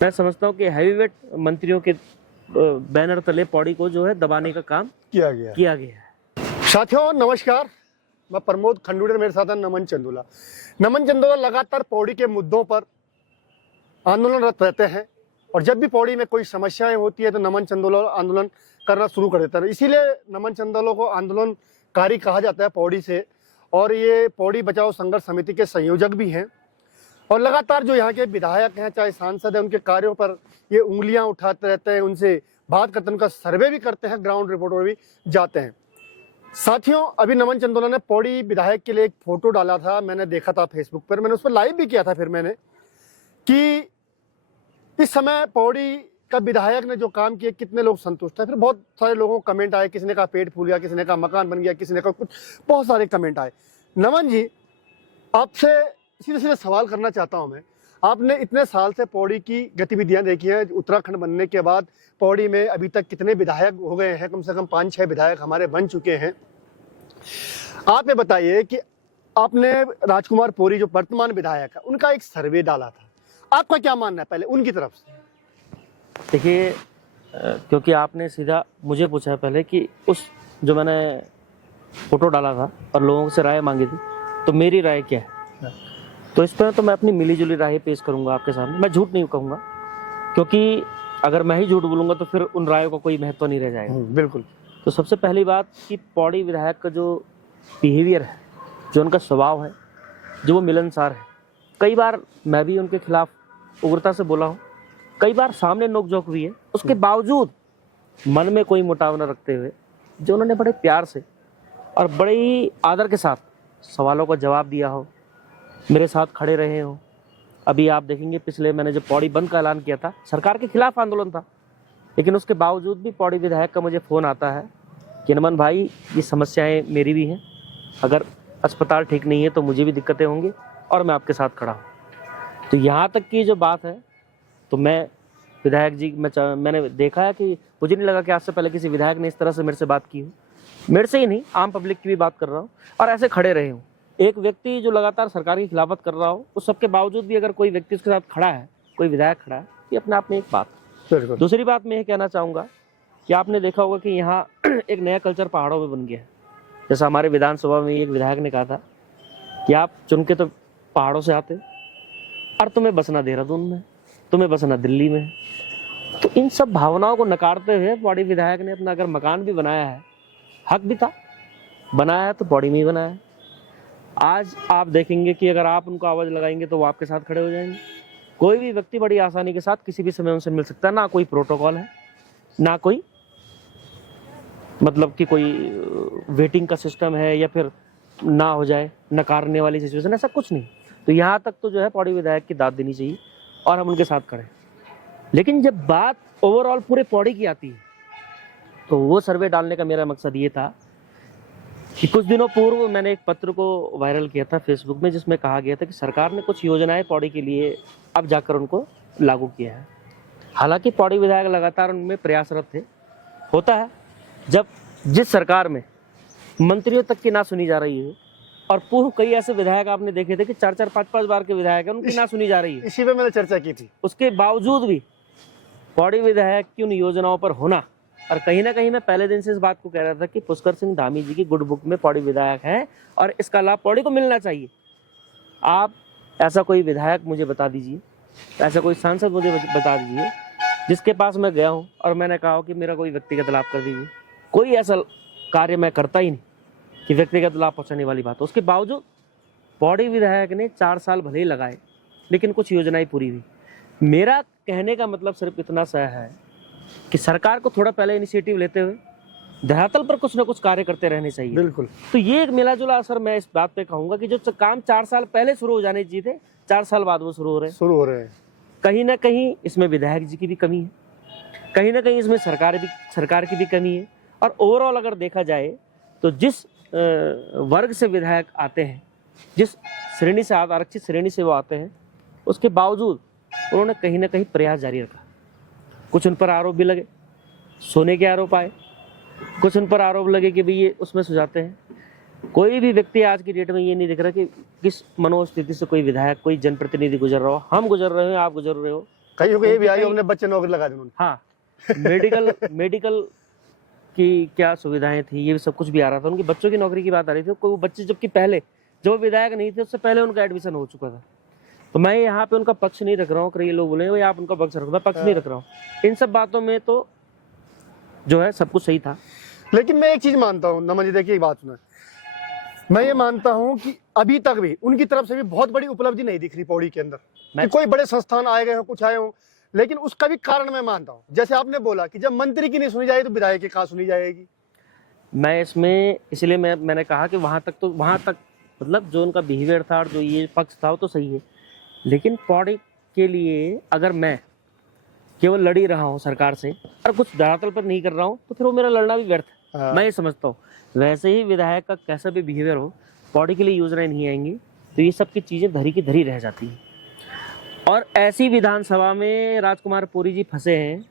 मैं समझता हूँ कि हैवीवेट मंत्रियों के बैनर तले पौड़ी को जो है दबाने का काम किया गया है। साथियों नमस्कार, मैं प्रमोद खंडूड़े, मेरे साथ है नमन चंदोला। नमन चंदोला लगातार पौड़ी के मुद्दों पर आंदोलनरत रहते हैं और जब भी पौड़ी में कोई समस्याएं होती है तो नमन चंदोला आंदोलन करना शुरू कर देता है। इसीलिए नमन चंदोला को आंदोलनकारी कहा जाता है पौड़ी से, और ये पौड़ी बचाओ संघर्ष समिति के संयोजक भी हैं। और लगातार जो यहाँ के विधायक हैं, चाहे सांसद हैं, उनके कार्यों पर ये उंगलियां उठाते रहते हैं, उनसे बात करते हैं, उनका सर्वे भी करते हैं, ग्राउंड रिपोर्ट पर भी जाते हैं। साथियों, अभी नमन चंदोला ने पौड़ी विधायक के लिए एक फोटो डाला था, मैंने देखा था फेसबुक पर, मैंने उस पर लाइव भी किया था। फिर मैंने कि इस समय पौड़ी का विधायक ने जो काम किया कितने लोग संतुष्ट हैं। फिर बहुत सारे लोगों को कमेंट आए, किसी ने कहा पेट फूल गया, किसी ने कहा मकान बन गया, किसी ने कहा कुछ, बहुत सारे कमेंट आए। नमन जी, आपसे सीधे सीधे सवाल करना चाहता हूं मैं, आपने इतने साल से पौड़ी की गतिविधियां देखी हैं। उत्तराखंड बनने के बाद पौड़ी में अभी तक कितने विधायक हो गए हैं? कम से कम 5-6 विधायक हमारे बन चुके हैं। आप ये बताइए कि आपने राजकुमार पौरी जो वर्तमान विधायक है उनका एक सर्वे डाला था, आपका क्या मानना है पहले उनकी तरफ से? देखिए, क्योंकि आपने सीधा मुझे पूछा पहले कि उस जो मैंने फोटो डाला था और लोगों से राय मांगी थी, तो मेरी राय क्या है, तो इस पर तो मैं अपनी मिलीजुली राय पेश करूंगा आपके सामने। मैं झूठ नहीं कहूँगा, क्योंकि अगर मैं ही झूठ बोलूँगा तो फिर उन रायों का कोई महत्व नहीं रह जाएगा। बिल्कुल। तो सबसे पहली बात कि पौड़ी विधायक का जो बिहेवियर है, जो उनका स्वभाव है, जो वो मिलनसार है। कई बार मैं भी उनके खिलाफ उग्रता से बोला हूँ, कई बार सामने नोकझोंक हुई है, उसके बावजूद मन में कोई मुटाव न रखते हुए जो उन्होंने बड़े प्यार से और बड़े ही आदर के साथ सवालों का जवाब दिया हो, मेरे साथ खड़े रहे हो। अभी आप देखेंगे, पिछले मैंने जब पौड़ी बंद का ऐलान किया था, सरकार के खिलाफ आंदोलन था, लेकिन उसके बावजूद भी पौड़ी विधायक का मुझे फ़ोन आता है कि नमन भाई, ये समस्याएं मेरी भी हैं, अगर अस्पताल ठीक नहीं है तो मुझे भी दिक्कतें होंगी और मैं आपके साथ खड़ा हूँ। तो यहाँ तक की जो बात है, तो मैं विधायक जी, मैंने देखा है कि मुझे नहीं लगा कि आज से पहले किसी विधायक ने इस तरह से मेरे से बात की हो। मेरे से ही नहीं, आम पब्लिक की भी बात कर रहा हूँ, और ऐसे खड़े रहे हूँ। एक व्यक्ति जो लगातार सरकार की खिलाफत कर रहा हो, उस सबके बावजूद भी अगर कोई व्यक्ति उसके साथ खड़ा है, कोई विधायक खड़ा है, ये अपने आप में एक बात। दूसरी बात मैं ये कहना चाहूँगा कि आपने देखा होगा कि यहाँ एक नया कल्चर पहाड़ों में बन गया है। जैसा हमारे विधानसभा में एक विधायक ने कहा था कि आप चुन के तो पहाड़ों से आते और तुम्हें बसना देहरादून में, तुम्हें बसना दिल्ली में। तो इन सब भावनाओं को नकारते हुए पौड़ी विधायक ने अपना अगर मकान भी बनाया है, हक भी था, बनाया है तो पौड़ी में ही बनाया है। आज आप देखेंगे कि अगर आप उनको आवाज़ लगाएंगे तो वो आपके साथ खड़े हो जाएंगे। कोई भी व्यक्ति बड़ी आसानी के साथ किसी भी समय उनसे मिल सकता है, ना कोई प्रोटोकॉल है, ना कोई मतलब कि कोई वेटिंग का सिस्टम है या फिर ना हो जाए नकारने वाली सिचुएशन, ऐसा कुछ नहीं। तो यहाँ तक तो जो है पौड़ी विधायक की दाद देनी चाहिए और हम उनके साथ खड़े। लेकिन जब बात ओवरऑल पूरे पौड़ी की आती है, तो वो सर्वे डालने का मेरा मकसद ये था कि कुछ दिनों पूर्व मैंने एक पत्र को वायरल किया था फेसबुक में, जिसमें कहा गया था कि सरकार ने कुछ योजनाएं पौड़ी के लिए अब जाकर उनको लागू किया है। हालांकि पौड़ी विधायक लगातार उनमें प्रयासरत थे। होता है जब जिस सरकार में मंत्रियों तक की ना सुनी जा रही है, और पूर्व कई ऐसे विधायक आपने देखे थे कि 4-4, 5-5 बार के विधायक हैं, उनकी ना सुनी जा रही है, इसी पे मैंने चर्चा की थी। उसके बावजूद भी पौड़ी विधायक की उन योजनाओं पर होना, और कहीं ना कहीं मैं पहले दिन से इस बात को कह रहा था कि पुष्कर सिंह धामी जी की गुड बुक में पौड़ी विधायक है और इसका लाभ पौड़ी को मिलना चाहिए। आप ऐसा कोई विधायक मुझे बता दीजिए, ऐसा कोई सांसद मुझे बता दीजिए जिसके पास मैं गया हूँ और मैंने कहा हो कि मेरा कोई व्यक्तिगत लाभ कर दीजिए। कोई ऐसा कार्य मैं करता ही नहीं कि व्यक्तिगत लाभ पहुँचाने वाली बात हो। उसके बावजूद पौड़ी विधायक ने 4 साल भले ही लगाए, लेकिन कुछ योजनाएं पूरी हुई। मेरा कहने का मतलब सिर्फ इतना सा है कि सरकार को थोड़ा पहले इनिशिएटिव लेते हुए धरातल पर कुछ ना कुछ कार्य करते रहने चाहिए। बिल्कुल। तो ये एक मिला जुला असर मैं इस बात पे कहूंगा कि जो काम 4 साल पहले शुरू हो जाने चाहिए थे, 4 साल बाद वो शुरू हो रहे हैं। कहीं ना कहीं इसमें विधायक जी की भी कमी है, कहीं ना कहीं इसमें सरकार की भी कमी है। और ओवरऑल अगर देखा जाए तो जिस वर्ग से विधायक आते हैं, जिस श्रेणी से आरक्षित श्रेणी से वो आते हैं, उसके बावजूद उन्होंने कहीं ना कहीं प्रयास जारी रखा। कुछ उन पर आरोप भी लगे, सोने के आरोप आए, कुछ उन पर आरोप लगे कि भाई ये उसमें सुझाते हैं। कोई भी व्यक्ति आज की डेट में ये नहीं दिख रहा कि किस मनोस्थिति से कोई विधायक, कोई जनप्रतिनिधि गुजर रहा हो। हम गुजर रहे हो, आप गुजर रहे हो, कहीं ये भी आई कहीं- हमने बच्चे नौकरी लगा दी उन्होंने। हाँ, मेडिकल की क्या सुविधाएं थी, ये सब कुछ भी आ रहा था। उनके बच्चों की नौकरी की बात आ रही थी। कोई वो बच्चे जबकि पहले जब वो विधायक नहीं थे उससे पहले उनका एडमिशन हो चुका था। तो मैं यहाँ पे उनका पक्ष नहीं रख रहा हूँ। कई लोग बोले भाई आप उनका पक्ष रखो, मैं पक्ष नहीं रख रहा हूँ। इन सब बातों में तो जो है सब कुछ सही था। लेकिन मैं एक चीज मानता हूँ नमन जी, देखिए एक बात सुना, मैं ये मानता हूँ कि अभी तक भी उनकी तरफ से भी बहुत बड़ी उपलब्धि नहीं दिख रही पौड़ी के अंदर कि कोई बड़े संस्थान आए गए हो, कुछ आए हो। लेकिन उसका भी कारण मैं मानता हूँ, जैसे आपने बोला कि जब मंत्री की नहीं सुनी जाएगी तो विधायक की कहाँ सुनी जाएगी। मैं इसमें इसलिए मैंने कहा कि वहाँ तक मतलब जो उनका बिहेवियर था और जो ये पक्ष था वो तो सही है। लेकिन पौड़ी के लिए अगर मैं केवल लड़ ही रहा हूँ सरकार से और कुछ धरातल पर नहीं कर रहा हूँ तो फिर वो मेरा लड़ना भी व्यर्थ है। हाँ। मैं ये समझता हूँ वैसे ही विधायक का कैसा भी बिहेवियर हो, पौड़ी के लिए योजनाएं नहीं आएंगी तो ये सब की चीज़ें धरी की धरी रह जाती हैं। और ऐसी विधानसभा में राजकुमार पुरी जी फंसे हैं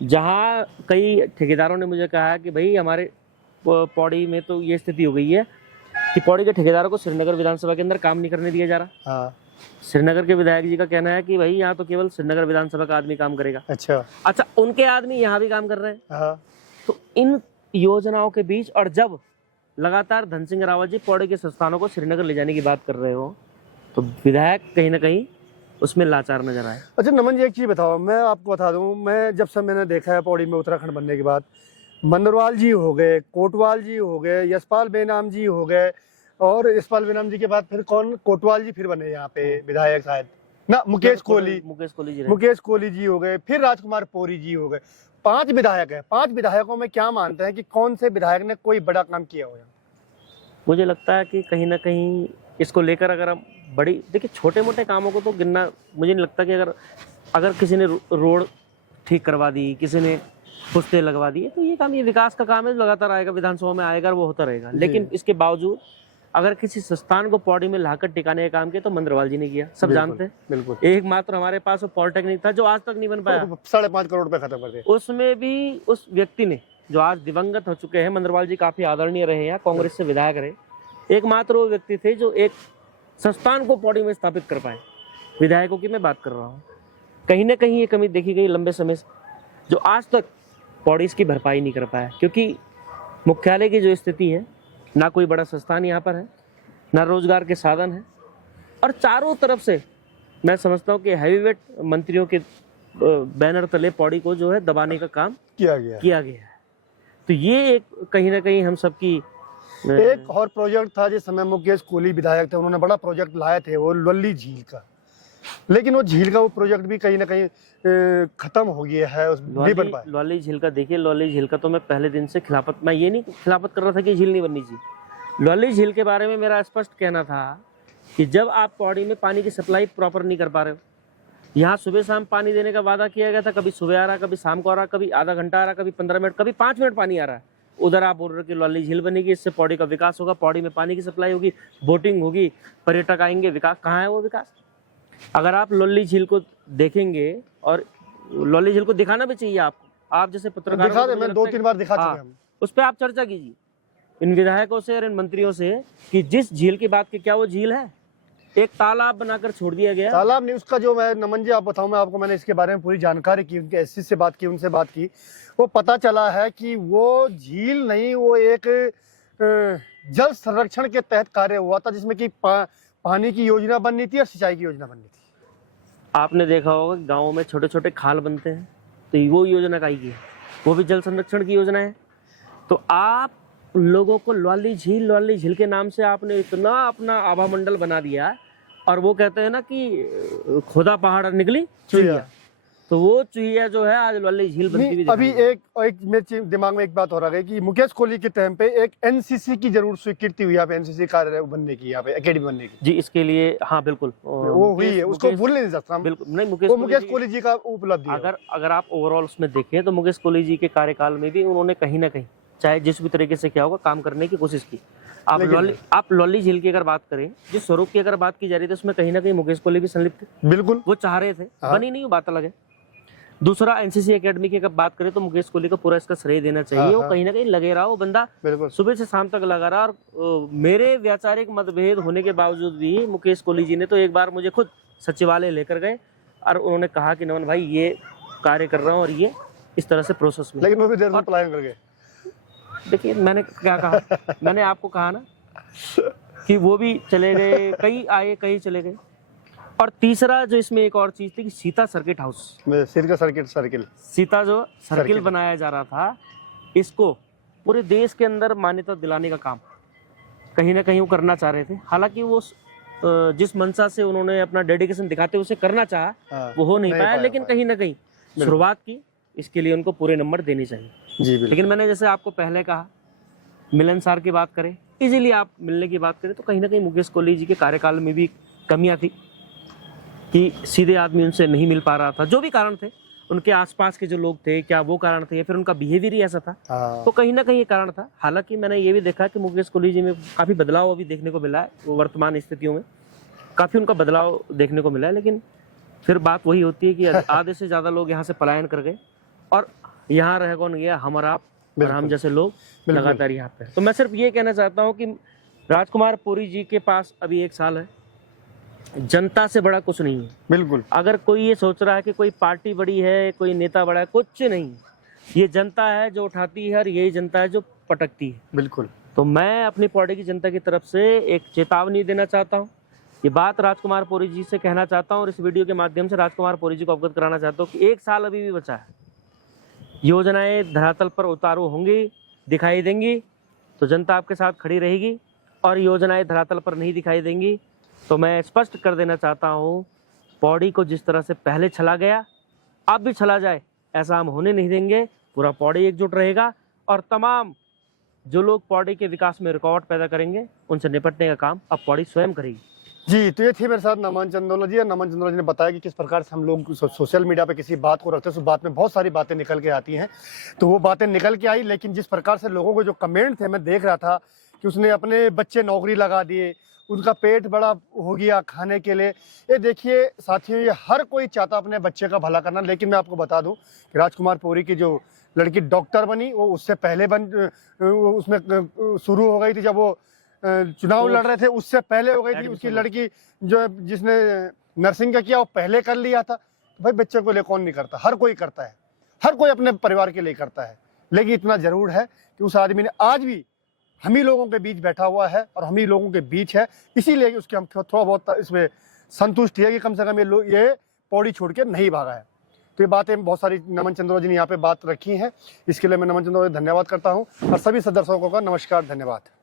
जहाँ कई ठेकेदारों ने मुझे कहा कि भाई हमारे पौड़ी में तो ये स्थिति हो गई है कि पौड़ी के ठेकेदारों को श्रीनगर विधानसभा के अंदर काम नहीं करने दिया जा रहा। हाँ। श्रीनगर के विधायक जी का कहना है कि भाई यहाँ तो केवल श्रीनगर विधानसभा का आदमी काम करेगा। अच्छा, उनके आदमी यहाँ भी काम कर रहे हैं। हाँ। तो इन योजनाओं के बीच और जब लगातार धन सिंह रावत जी पौड़ी के संस्थानों को श्रीनगर ले जाने की बात कर रहे हो तो विधायक कहीं ना कहीं उसमें लाचार नजर आए। अच्छा नमन जी एक चीज बताओ, मैं आपको बता दूं, मैं जब से मैंने देखा है पौड़ी में उत्तराखंड बनने के बाद, मंदरवाल जी हो गए, कोटवाल जी हो गए, यशपाल बेनाम जी हो गए, और यशपाल बेनाम जी के बाद फिर कौन, कोटवाल जी फिर बने यहाँ पे विधायक शायद ना, मुकेश कोहली जी हो गए, फिर राजकुमार पुरी जी हो गए। 5 विधायक है। 5 विधायकों में क्या मानते हैं कि कौन से विधायक ने कोई बड़ा काम किया हो? मुझे लगता है कि कहीं ना कहीं इसको लेकर अगर हम बड़ी देखिए छोटे मोटे कामों को तो गिनना मुझे नहीं लगता कि अगर किसी ने रोड ठीक करवा दी, किसी ने पुश्ते लगवा दिए तो ये काम, ये विकास का काम है, लगातार आएगा, विधानसभा में आएगा, वो होता रहेगा। लेकिन इसके बावजूद अगर किसी संस्थान को पौड़ी में लाकर टिकाने का काम किया तो मंदरवाल जी ने किया, सब जानते हैं। बिल्कुल। एकमात्र हमारे पास वो पॉलिटेक्निक था जो आज तक नहीं बन पाया, 5.5 करोड़ रुपए खत्म कर दिए। उसमें भी उस व्यक्ति ने जो आज दिवंगत हो चुके हैं, मंदरवाल जी काफी आदरणीय रहे हैं, कांग्रेस से विधायक रहे, एकमात्र वो व्यक्ति थे जो एक संस्थान को पौड़ी में स्थापित कर पाए। विधायकों की मैं बात कर रहा हूँ। कहीं ना कहीं ये कमी देखी गई लंबे समय से, जो आज तक पौड़ी इसकी भरपाई नहीं कर पाया, क्योंकि मुख्यालय की जो स्थिति है, ना कोई बड़ा संस्थान यहाँ पर है, ना रोजगार के साधन है, और चारों तरफ से मैं समझता हूँ कि हैवीवेट मंत्रियों के बैनर तले पौड़ी को जो है दबाने का काम किया गया है। तो ये एक कहीं ना कहीं हम सबकी एक और प्रोजेक्ट था जिस समय मुकेश कोहली विधायक थे, उन्होंने बड़ा प्रोजेक्ट लाए थे, वो लल्ली झील का, लेकिन वो झील का वो प्रोजेक्ट भी कहीं ना कहीं खत्म हो गया है, नहीं बन पाया। लौली झील का देखिए, लौली झील का तो मैं पहले दिन से खिलाफत, मैं ये नहीं खिलाफत कर रहा था कि झील नहीं बननी चाहिए। लौली झील के बारे में मेरा स्पष्ट कहना था कि जब आप पौड़ी में पानी की सप्लाई प्रॉपर नहीं कर पा रहे हो, यहाँ सुबह शाम पानी देने का वादा किया गया था, कभी सुबह आ रहा, कभी शाम को आ रहा, कभी आधा घंटा आ रहा, कभी 15 मिनट, कभी 5 मिनट पानी आ रहा है, उधर आप बोल रहे हो कि लौली झील बनेगी, इससे पौड़ी का विकास होगा, पौड़ी में पानी की सप्लाई होगी, बोटिंग होगी, पर्यटक आएंगे, विकास। कहाँ है वो विकास? अगर आप लौली झील को देखेंगे, और लौली झील को दिखाना भी चाहिए आपको, आप जैसे पत्रकार, मैं 2-3 बार दिखा चुका हूं, उस पर आप चर्चा कीजिए इन विधायकों से और इन मंत्रियों से कि जिस झील की बात की, क्या वो झील है? एक तालाब बनाकर छोड़ दिया गया। तालाब नहीं, उसका जो मैं नमन जी आप बताऊं, मैं आपको, मैंने इसके बारे में पूरी जानकारी की, उनके एससी से बात की, उनसे बात की, वो पता चला है कि वो झील नहीं, वो एक जल संरक्षण के तहत कार्य हुआ था, जिसमें कि पानी की योजना बननी थी और सिंचाई की योजना बननी थी। आपने देखा होगा गाँव में छोटे छोटे खाल बनते हैं, तो वो योजना का ही है, वो भी जल संरक्षण की योजना है। तो आप लोगों को लौली झील के नाम से आपने इतना अपना आभा मंडल बना दिया, और वो कहते हैं ना कि खुदा पहाड़ निकली चुहिया, तो वो चुहिया जो है आज लौली झील बनती हुई। अभी एक मेरे दिमाग में एक बात हो रहा है कि मुकेश कोहली के टाइम पे एक एनसीसी की जरूर स्वीकृति हुई यहाँ पे, एनसीसी कार्य बनने की, यहाँ पे एकेडमी बनने की। जी, इसके लिए हाँ बिल्कुल वो हुई है, उसको भूल नहीं सकता। बिल्कुल नहीं, मुकेश कोहली जी का उपलब्धि। अगर आप ओवरऑल उसमें देखें तो मुकेश कोहली जी के कार्यकाल में भी उन्होंने कहीं ना कहीं, चाहे जिस भी तरीके से क्या होगा, काम करने की कोशिश की। आप लौली झील की अगर बात करें, जिस स्वरूप की अगर बात की जा रही थी, उसमें कहीं ना कहीं मुकेश कोहली भी संलिप्त थे। बिल्कुल, वो चाह रहे थे, बनी नहीं, बात अलग है। दूसरा, एनसीसी एकेडमी की अगर बात करें तो मुकेश कोहली को पूरा इसका श्रेय देना चाहिए। वो कहीं ना कहीं लगे रहा, वो बंदा सुबह से शाम तक लगा रहा, और मेरे वैचारिक मतभेद होने के बावजूद भी मुकेश कोहली जी ने तो एक बार मुझे खुद सचिवालय लेकर गए, और उन्होंने कहा कि नमन भाई ये कार्य कर रहा हूँ और ये इस तरह से प्रोसेस में। लेकिन वो भी देर से पलायन कर गए। देखिए मैंने क्या कहा, मैंने आपको कहा ना कि वो भी चले गए, कई आए कई चले गए। और तीसरा जो इसमें एक और चीज थी कि सीता सर्किट हाउस, सिर का सर्किल सीता जो सर्किल बनाया जा रहा था, इसको पूरे देश के अंदर मान्यता दिलाने का काम कहीं ना कहीं वो करना चाह रहे थे। हालांकि वो जिस मंशा से उन्होंने अपना डेडिकेशन दिखाते उसे करना चाहा वो हो नहीं पाया, लेकिन कहीं ना कहीं शुरुआत की, इसके लिए उनको पूरे नंबर देने चाहिए जी। लेकिन मैंने जैसे आपको पहले कहा, मिलनसार की बात करें, इजीली आप मिलने की बात करें, तो कहीं ना कहीं मुकेश कोहली जी के कार्यकाल में भी कमियां थी कि सीधे आदमी उनसे नहीं मिल पा रहा था। जो भी कारण थे, उनके आसपास के जो लोग थे, क्या वो कारण थे या फिर उनका बिहेवियर ही ऐसा था, तो कहीं ना कहीं ये कारण था। हालांकि मैंने ये भी देखा कि मुकेश कोहली जी में काफ़ी बदलाव अभी देखने को मिला है, वो वर्तमान स्थितियों में काफ़ी उनका बदलाव देखने को मिला है। लेकिन फिर बात वही होती है कि आधे से ज़्यादा लोग यहाँ से पलायन कर गए और यहाँ रह कौन गया, हम और आप और हम जैसे लोग लगातार यहाँ पे। तो मैं सिर्फ ये कहना चाहता हूँ कि राजकुमार पुरी जी के पास अभी 1 साल है, जनता से बड़ा कुछ नहीं है। बिल्कुल। अगर कोई ये सोच रहा है कि कोई पार्टी बड़ी है, कोई नेता बड़ा है, कुछ नहीं। ये जनता है जो उठाती है और यही जनता है जो पटकती है। बिल्कुल। तो मैं अपनी पौड़ी की जनता की तरफ से एक चेतावनी देना चाहता हूँ, ये बात राजकुमार पुरी जी से कहना चाहता हूँ और इस वीडियो के माध्यम से राजकुमार पुरी जी को अवगत कराना चाहता हूँ कि 1 साल अभी भी बचा है। योजनाएं धरातल पर उतारू होंगी, दिखाई देंगी तो जनता आपके साथ खड़ी रहेगी, और योजनाएं धरातल पर नहीं दिखाई देंगी तो मैं स्पष्ट कर देना चाहता हूँ, पौड़ी को जिस तरह से पहले छला गया अब भी छला जाए, ऐसा हम होने नहीं देंगे। पूरा पौड़ी एकजुट रहेगा और तमाम जो लोग पौड़ी के विकास में रुकावट पैदा करेंगे उनसे निपटने का काम अब पौड़ी स्वयं करेगी। जी, तो ये थे मेरे साथ नमन चंदोला जी। और नमन चंदोला जी ने बताया कि किस प्रकार से हम लोग सोशल मीडिया पे किसी बात को रखते हैं, उस बात में बहुत सारी बातें निकल के आती हैं। तो वो बातें निकल के आई, लेकिन जिस प्रकार से लोगों के जो कमेंट थे, मैं देख रहा था कि उसने अपने बच्चे नौकरी लगा दिए, उनका पेट बड़ा हो गया खाने के लिए। ये देखिए साथियों, ये हर कोई चाहता अपने बच्चे का भला करना। लेकिन मैं आपको बता दूं कि राजकुमार पुरी की जो लड़की डॉक्टर बनी, वो उससे पहले उसमें शुरू हो गई थी। जब वो चुनाव लड़ रहे थे उससे पहले हो गई थी। उसकी लड़की जो जिसने नर्सिंग का किया वो पहले कर लिया था। तो भाई बच्चे को लिए कौन नहीं करता, हर कोई करता है, हर कोई अपने परिवार के लिए करता है। लेकिन इतना जरूर है कि उस आदमी ने आज भी हम ही लोगों के बीच बैठा हुआ है और हम ही लोगों के बीच है, इसीलिए उसके हम थोड़ा बहुत इसमें संतुष्ट है कि कम से कम ये पौड़ी छोड़ के नहीं भागा है। तो ये बातें बहुत सारी नमन चंदोला जी ने यहाँ पे बात रखी हैं, इसके लिए मैं नमन चंदोला जी धन्यवाद करता हूँ और सभी सदस्यों का नमस्कार, धन्यवाद।